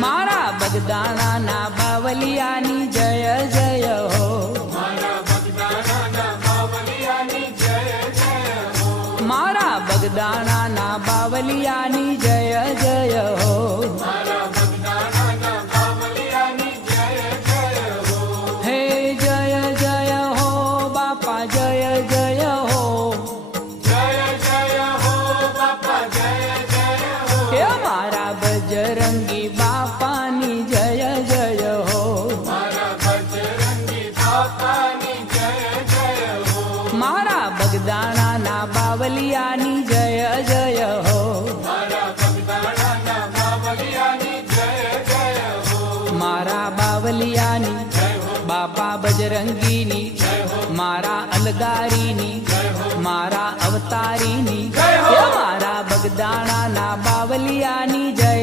मारा बगदाना ना बावलियानी जय जय हो। मारा बगदाना ना बावलियानी जय जय हो। हे जय जय हो बापा जय जय हो। हे मारा बजरंगी बापानी जय जय हो। मारा बगदाना ना बावलियानी जय जय हो। मारा बावलियानी बापा बजरंगीनी मारा अलगारीनी मारा अवतारीनी मारा बगदाना ना बावलियानी जय।